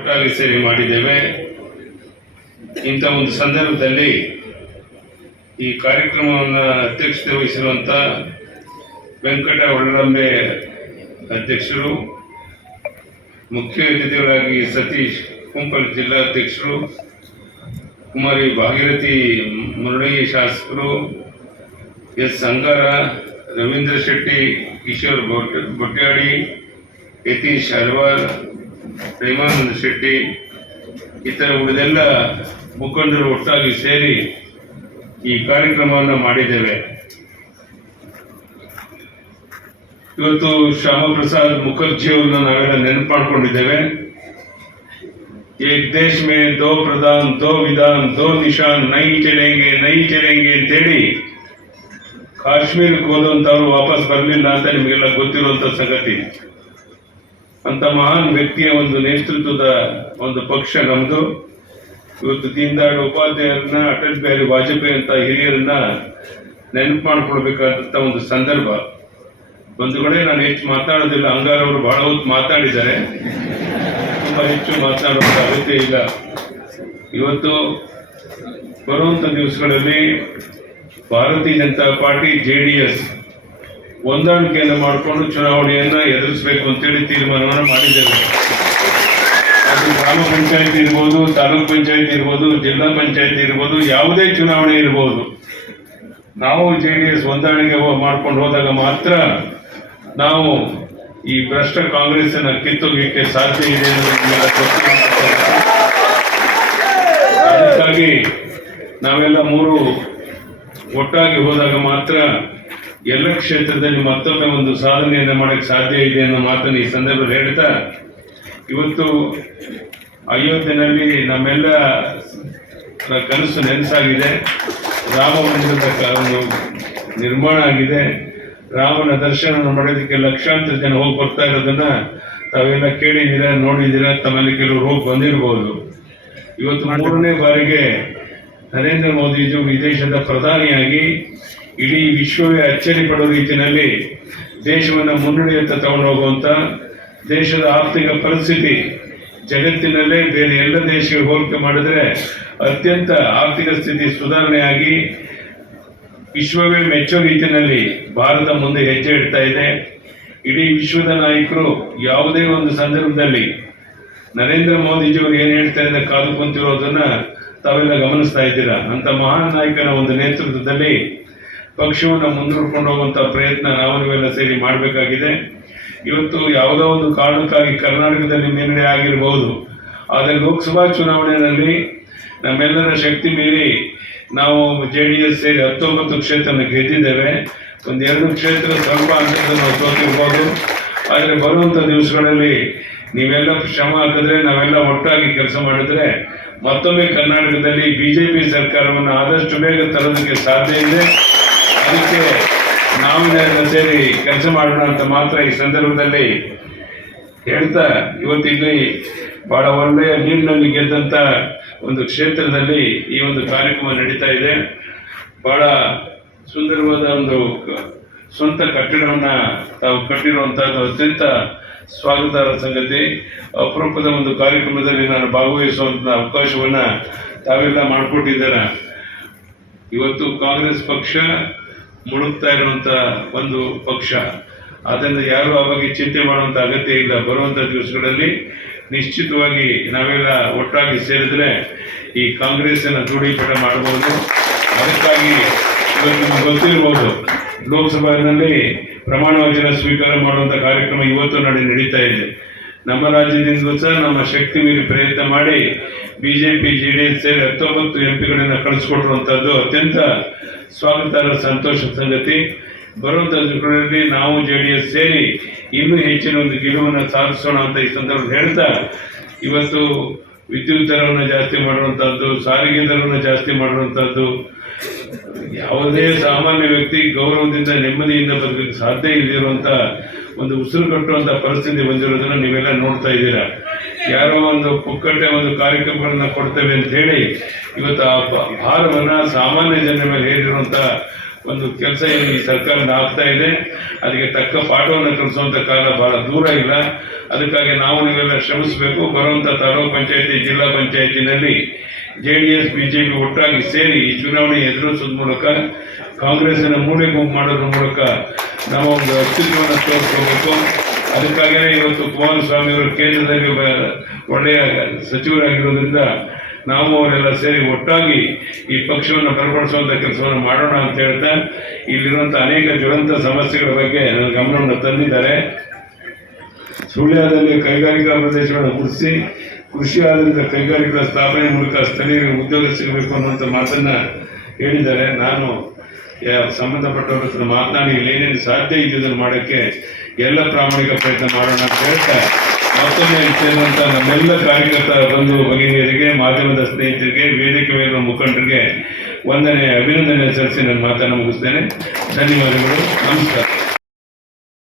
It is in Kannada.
ಒಟ್ಟಾಗಿ ಸೇರಿ ಮಾಡಿದ್ದೇವೆ. ಇಂಥ ಒಂದು ಸಂದರ್ಭದಲ್ಲಿ ಈ ಕಾರ್ಯಕ್ರಮವನ್ನು ಅಧ್ಯಕ್ಷತೆ ವಹಿಸಿರುವಂಥ ವೆಂಕಟ ಒಳ್ಳಂಬೆ ಅಧ್ಯಕ್ಷರು, ಮುಖ್ಯ ಅತಿಥಿಗಳಾಗಿ ಸತೀಶ್ ಕುಂಪಲ್ ಜಿಲ್ಲಾಧ್ಯಕ್ಷರು ಕುಮಾರಿ ಭಾಗೀರಥಿ ಮುರಳಿ ಶಾಸಕರು, ಎಸ್ ಸಂಗಾರ, ರವೀಂದ್ರ ಶೆಟ್ಟಿ, ಕಿಶೋರ್ ಬೊಟ್ಟ, ಬೊಟ್ಯಾಡಿ, ಯತೀಶ್ ಅರ್ವಾರ್ ಪ್ರೇಮಾನಂದ ಶೆಟ್ಟಿ, ಇತರ ಉಳಿದೆಲ್ಲ ಮುಖಂಡರು ಒಟ್ಟಾಗಿ ಸೇರಿ ಈ ಕಾರ್ಯಕ್ರಮವನ್ನು ಮಾಡಿದ್ದೇವೆ. ಇವತ್ತು ಶ್ಯಾಮ ಪ್ರಸಾದ್ ಮುಖರ್ಜಿ ಅವ್ರನ್ನ ನಾವೆಲ್ಲ ನೆನಪು ಮಾಡ್ಕೊಂಡಿದ್ದೇವೆ ಏಕ್ ದೇಶ್ ಮೇ ದೋ ಪ್ರಧಾನ್, ದೋ ವಿಧಾನ್, ದೋ ನಿಶಾನ್, ನೈ ಚಲೆಂಗೆ ನೈ ಚಲೆಂಗೆ ಅಂತೇಳಿ ಕಾಶ್ಮೀರಕ್ಕೆ ಹೋದಂಥವ್ರು ವಾಪಸ್ ಬರಲಿಲ್ಲ ಅಂತ ನಿಮಗೆಲ್ಲ ಗೊತ್ತಿರುವಂತ ಸಂಗತಿ. ಅಂತ ಮಹಾನ್ ವ್ಯಕ್ತಿಯ ಒಂದು ನೇತೃತ್ವದ ಒಂದು ಪಕ್ಷ ನಮ್ದು. ಇವತ್ತು ದೀನ್ ದಯಾಳ್ ಉಪಾಧ್ಯಾಯರನ್ನ, ಅಟಲ್ ಬಿಹಾರಿ ವಾಜಪೇಯಿ ಅಂತ ಹಿರಿಯರನ್ನ ನೆನಪು ಮಾಡ್ಕೊಳ್ಬೇಕಾದಂತ ಒಂದು ಸಂದರ್ಭ. ಒಂದು ಕಡೆ ನಾನು ಹೆಚ್ಚು ಮಾತಾಡೋದಿಲ್ಲ ಅಂಗಾರ ಅವರು ಬಹಳ ಹೊತ್ತು ಮಾತಾಡಿದ್ದಾರೆ. ತುಂಬಾ ಹೆಚ್ಚು ಮಾತಾಡೋ ಅಗತ್ಯ ಇಲ್ಲ. ಇವತ್ತು ಬರುವಂತ ದಿವಸಗಳಲ್ಲಿ Bharatiya Janata party, J D S ಹೊಂದಾಣಿಕೆಯನ್ನು ಮಾಡಿಕೊಂಡು ಚುನಾವಣೆಯನ್ನ ಎದುರಿಸಬೇಕು ಅಂತೇಳಿ ತೀರ್ಮಾನವನ್ನು ಮಾಡಿದ್ದೇವೆ ಅದು ಗ್ರಾಮ ಪಂಚಾಯತ್ ಇರ್ಬೋದು, ತಾಲೂಕ್ ಪಂಚಾಯತ್ ಇರ್ಬೋದು, ಜಿಲ್ಲಾ ಪಂಚಾಯತ್ ಇರ್ಬೋದು, ಯಾವುದೇ ಚುನಾವಣೆ ಇರ್ಬೋದು ನಾವು ಜೆ ಡಿ ಎಸ್ ಹೊಂದಾಣಿಕೆ ಮಾಡ್ಕೊಂಡು ಹೋದಾಗ ಮಾತ್ರ ನಾವು ಈ ಭ್ರಷ್ಟ ಕಾಂಗ್ರೆಸ್ ಅನ್ನ ಕಿತ್ತೊಗೆಯಕ್ಕೆ ಸಾಧ್ಯ ಇದೆ. ಅದಕ್ಕಾಗಿ ನಾವೆಲ್ಲ ಮೂರು ಒಟ್ಟಾಗಿ ಹೋದಾಗ ಮಾತ್ರ ಎಲ್ಲ ಕ್ಷೇತ್ರದಲ್ಲಿ ಮತ್ತೊಮ್ಮೆ ಒಂದು ಸಾಧನೆಯನ್ನು ಮಾಡಕ್ಕೆ ಸಾಧ್ಯ ಇದೆ ಅನ್ನೋ ಮಾತನ್ನು ಈ ಸಂದರ್ಭದಲ್ಲಿ ಹೇಳ್ತಾ, ಇವತ್ತು ಅಯೋಧ್ಯೆಯಲ್ಲಿ ನಮ್ಮೆಲ್ಲ ಕನಸು ನೆನಸಾಗಿದೆ. ರಾಮ ಮಂದಿರದ ಒಂದು ನಿರ್ಮಾಣ ಆಗಿದೆ. ರಾಮನ ದರ್ಶನ ಮಾಡೋದಕ್ಕೆ ಲಕ್ಷಾಂತರ ಜನ ಹೋಗಿ ಬರ್ತಾ ಇರೋದನ್ನ ತಾವೆಲ್ಲ ಕೇಳಿದ್ದೀರಾ, ನೋಡಿದ್ದೀರಾ? ತಮ್ಮಲ್ಲಿ ಕೆಲವರು ಹೋಗಿ ಬಂದಿರಬಹುದು ಇವತ್ತು ಮೂರನೇ ಬಾರಿಗೆ ನರೇಂದ್ರ ಮೋದಿಜಿ ವಿದೇಶದ ಪ್ರಧಾನಿಯಾಗಿ ಇಡೀ ವಿಶ್ವವೇ ಅಚ್ಚರಿ ಪಡೋ ರೀತಿಯಲ್ಲಿ ದೇಶವನ್ನು ಮುನ್ನಡೆಯತ್ತ ತಗೊಂಡು ಹೋಗುವಂತ ದೇಶದ ಆರ್ಥಿಕ ಪರಿಸ್ಥಿತಿ ಜಗತ್ತಿನಲ್ಲೇ ಬೇರೆ ಎಲ್ಲ ದೇಶಗಳಿಗೆ ಹೋಲಿಕೆ ಮಾಡಿದ್ರೆ ಅತ್ಯಂತ ಆರ್ಥಿಕ ಸ್ಥಿತಿ ಸುಧಾರಣೆಯಾಗಿ ವಿಶ್ವವೇ ಮೆಚ್ಚೋ ರೀತಿಯಲ್ಲಿ ಭಾರತ ಮುಂದೆ ಹೆಜ್ಜೆ ಇಡ್ತಾ ಇದೆ. ಇಡೀ ವಿಶ್ವದ ನಾಯಕರು ಯಾವುದೇ ಒಂದು ಸಂದರ್ಭದಲ್ಲಿ ನರೇಂದ್ರ ಮೋದಿಜಿಯವರು ಏನ್ ಹೇಳ್ತಾರೆ ಅಂತ ಕಾದು ಕುಂತಿರೋದನ್ನ ತಾವೆಲ್ಲ ಗಮನಿಸ್ತಾ ಇದ್ದೀರಾ? ಅಂತ ಮಹಾನ್ ನಾಯಕನ ಒಂದು ನೇತೃತ್ವದಲ್ಲಿ ಪಕ್ಷವನ್ನು ಮುಂದೂಡ್ಕೊಂಡು ಹೋಗುವಂತ ಪ್ರಯತ್ನ ನಾವು ನೀವೆಲ್ಲ ಸೇರಿ ಮಾಡಬೇಕಾಗಿದೆ. ಇವತ್ತು ಯಾವುದೋ ಒಂದು ಕಾರಣಕ್ಕಾಗಿ ಕರ್ನಾಟಕದಲ್ಲಿ ಮುನ್ನಡೆ ಆಗಿರಬಹುದು ಆದರೆ ಲೋಕಸಭಾ ಚುನಾವಣೆಯಲ್ಲಿ ನಮ್ಮೆಲ್ಲರ ಶಕ್ತಿ ಮೀರಿ ನಾವು ಜೆ ಡಿ ಎಸ್ ಸೇರಿ ಹತ್ತೊಂಬತ್ತು ಕ್ಷೇತ್ರನ ಗೆದ್ದಿದ್ದೇವೆ. ಒಂದು ಎರಡು ಕ್ಷೇತ್ರ ಸ್ವಲ್ಪ ಅಂತ ನಾವು ಸೋತಿರ್ಬೋದು. ಆದರೆ ಬರುವಂಥ ದಿವಸಗಳಲ್ಲಿ ನೀವೆಲ್ಲ ಶ್ರಮ ಹಾಕಿದ್ರೆ, ನಾವೆಲ್ಲ ಒಟ್ಟಾಗಿ ಕೆಲಸ ಮಾಡಿದ್ರೆ ಮತ್ತೊಮ್ಮೆ ಕರ್ನಾಟಕದಲ್ಲಿ ಬಿಜೆಪಿ ಸರ್ಕಾರವನ್ನು ಆದಷ್ಟು ಬೇಗ ತರೋದಕ್ಕೆ ಸಾಧ್ಯ ಇದೆ. ಅದಕ್ಕೆ ನಾವಿನ ಸೇರಿ ಕೆಲಸ ಮಾಡೋಣ ಅಂತ ಮಾತ್ರ ಈ ಸಂದರ್ಭದಲ್ಲಿ ಹೇಳ್ತಾ ಇವತ್ತಿಲ್ಲಿ ಬಹಳ ಒಳ್ಳೆಯ ನೀರಿನಲ್ಲಿ ಗೆದ್ದಂತ ಒಂದು ಕ್ಷೇತ್ರದಲ್ಲಿ ಈ ಒಂದು ಕಾರ್ಯಕ್ರಮ ನಡೀತಾ ಇದೆ. ಬಹಳ ಸುಂದರವಾದ ಒಂದು ಸ್ವಂತ ಕಟ್ಟಡವನ್ನ ತಾವು ಕಟ್ಟಿರುವಂಥದ್ದು ಅತ್ಯಂತ ಸ್ವಾಗತಾರ್ಹ ಸಂಗತಿ. ಅಪರೂಪದ ಒಂದು ಕಾರ್ಯಕ್ರಮದಲ್ಲಿ ನಾನು ಭಾಗವಹಿಸುವಂತ ಅವಕಾಶವನ್ನ ತಾವೆಲ್ಲ ಮಾಡಿಕೊಟ್ಟಿದ್ದಾರೆ. ಇವತ್ತು ಕಾಂಗ್ರೆಸ್ ಪಕ್ಷ ಮುಳುಗ್ತಾ ಇರುವಂತ ಒಂದು ಪಕ್ಷ. ಆದ್ದರಿಂದ ಯಾರು ಅವಾಗ ಚಿಂತೆ ಮಾಡುವಂತ ಅಗತ್ಯ ಇಲ್ಲ. ಬರುವಂತ ದಿವಸಗಳಲ್ಲಿ ನಿಶ್ಚಿತವಾಗಿ ನಾವೆಲ್ಲ ಒಟ್ಟಾಗಿ ಸೇರಿದ್ರೆ ಈ ಕಾಂಗ್ರೆಸ್ಸಿನ ದೃಢೀಕರಣ ಮಾಡಬಹುದು. ಅದಕ್ಕಾಗಿ ನಿಮ್ಗೆ ಗೊತ್ತಿರ್ಬೋದು ಲೋಕಸಭೆಯಲ್ಲಿ ಪ್ರಮಾಣ ವಚನ ಸ್ವೀಕಾರ ಮಾಡುವಂತ ಕಾರ್ಯಕ್ರಮ ಇವತ್ತು ನಡೆ ನಡೀತಾ ಇದೆ. ನಮ್ಮ ರಾಜ್ಯದಿಂದ ಸಹ ನಮ್ಮ ಶಕ್ತಿ ಮೀರಿ ಪ್ರಯತ್ನ ಮಾಡಿ ಬಿಜೆಪಿ ಎಸ್ ಸೇರಿ ಹತ್ತೊಂಬತ್ತು ಎಂ ಪಿಗಳನ್ನ ಕಳಿಸ್ಕೊಟ್ಟಿರುವಂತಹದ್ದು ಅತ್ಯಂತ ಸ್ವಾಗತಾರ್ಹ ಸಂತೋಷ ಸಂಗತಿ. ಬರುವಂತ ದಿನಗಳಲ್ಲಿ ನಾವು ಎಸ್ ಸೇರಿ ಇನ್ನೂ ಹೆಚ್ಚಿನ ಒಂದು ಗೆಲುವನ್ನು ಸಾಧಿಸೋಣ ಅಂತ ಈ ಸಂದರ್ಭದಲ್ಲಿ ಹೇಳ್ತಾ, ಇವತ್ತು ವಿದ್ಯುತ್ ದರವನ್ನು ಜಾಸ್ತಿ ಮಾಡುವಂತಹದ್ದು ಸಾರಿಗೆ ದರವನ್ನು ಜಾಸ್ತಿ ಮಾಡುವಂತಹದ್ದು ಯಾವುದೇ ಸಾಮಾನ್ಯ ವ್ಯಕ್ತಿ ಗೌರವದಿಂದ, ನೆಮ್ಮದಿಯಿಂದ ಬದುಕಕ್ಕೆ ಸಾಧ್ಯ ಇಲ್ಲದಿರುವಂಥ ಒಂದು ಉಸಿರು ಕಟ್ಟುವಂಥ ಪರಿಸ್ಥಿತಿ ಬಂದಿರೋದನ್ನು ನೀವೆಲ್ಲ ನೋಡ್ತಾ ಇದ್ದೀರಾ. ಯಾರೋ ಒಂದು ಪುಕ್ಕಟ್ಟೆ ಒಂದು ಕಾರ್ಯಕ್ರಮಗಳನ್ನ ಕೊಡ್ತೇವೆ ಅಂತ ಹೇಳಿ ಇವತ್ತು ಆ ಭಾರವನ್ನು ಸಾಮಾನ್ಯ ಜನರ ಮೇಲೆ ಹೇರಿರುವಂತ ಒಂದು ಕೆಲಸ ಈ ಸರ್ಕಾರ ಆಗ್ತಾ ಇದೆ. ಅದಕ್ಕೆ ತಕ್ಕ ಪಾಠವನ್ನು ಕಲಿಸುವಂತ ಕಾಲ ಬಹಳ ದೂರ ಇಲ್ಲ. ಅದಕ್ಕಾಗಿ ನಾವು ನೀವೆಲ್ಲ ಶ್ರಮಿಸಬೇಕು. ಬರುವಂತ ತಾಲೂಕು ಪಂಚಾಯತಿ, ಜಿಲ್ಲಾ ಪಂಚಾಯತಿನಲ್ಲಿ ಜೆ ಡಿ ಎಸ್ ಬಿಜೆಪಿ ಒಟ್ಟಾಗಿ ಸೇರಿ ಈ ಚುನಾವಣೆ ಎದುರಿಸೋದ್ರ ಮೂಲಕ ಕಾಂಗ್ರೆಸ್ ಮೂಲೆ ಗುಂಪು ಮಾಡೋದ್ರ ಮೂಲಕ ನಾವು ಒಂದು ಅಸ್ತಿತ್ವವನ್ನು ತೋರಿಸ್ಕೋಬೇಕು. ಅದಕ್ಕಾಗಿಯೇ ಇವತ್ತು ಕುಮಾರಸ್ವಾಮಿ ಅವರು ಕೇಂದ್ರದಲ್ಲಿ ಒಳ್ಳೆಯ ಸಚಿವರಾಗಿರೋದ್ರಿಂದ ನಾವು ಅವರೆಲ್ಲ ಸೇರಿ ಒಟ್ಟಾಗಿ ಈ ಪಕ್ಷವನ್ನು ಬಲಪಡಿಸುವಂಥ ಕೆಲಸವನ್ನು ಮಾಡೋಣ ಅಂತ ಹೇಳ್ತಾ ಇಲ್ಲಿರುವಂಥ ಅನೇಕ ಜ್ವಲಂತ ಸಮಸ್ಯೆಗಳ ಬಗ್ಗೆ ನನ್ನ ಗಮನವನ್ನು ತಂದಿದ್ದಾರೆ. ಸುಳ್ಯದಲ್ಲಿ ಕೈಗಾರಿಕಾ ಪ್ರದೇಶಗಳನ್ನು ಗುರುತಿಸಿ, ಕೃಷಿ ಆಧಾರಿತ ಕೈಗಾರಿಕೆಗಳ ಸ್ಥಾಪನೆ ಮೂಲಕ ಸ್ಥಳೀಯರಿಗೆ ಉದ್ಯೋಗ ಸಿಗಬೇಕು ಅನ್ನುವಂಥ ಮಾತನ್ನ ಹೇಳಿದ್ದಾರೆ. ನಾನು ಸಂಬಂಧಪಟ್ಟವ್ರ ಹತ್ರ ಮಾತನಾಡಿ ಇಲ್ಲಿ ಏನೇನು ಸಾಧ್ಯ ಇದನ್ನು ಮಾಡೋಕ್ಕೆ ಎಲ್ಲ ಪ್ರಾಮಾಣಿಕ ಪ್ರಯತ್ನ ಮಾಡೋಣ ಅಂತ ಹೇಳ್ತಾ ಮತ್ತೊಮ್ಮೆ ಸೇರಿದಂತ ನಮ್ಮೆಲ್ಲ ಕಾರ್ಯಕರ್ತ ಬಂಧು ಭಗಿನಿಯರಿಗೆ, ಮಾಧ್ಯಮದ ಸ್ನೇಹಿತರಿಗೆ, ವೇದಿಕೆ ಮೇಲಿನ ಮುಖಂಡರಿಗೆ ವಂದನೆ ಅಭಿನಂದನೆ ಸಲ್ಲಿಸಿ ನನ್ನ ಮಾತನ್ನು ಮುಗಿಸ್ತೇನೆ. ಧನ್ಯವಾದಗಳು. ನಮಸ್ಕಾರ.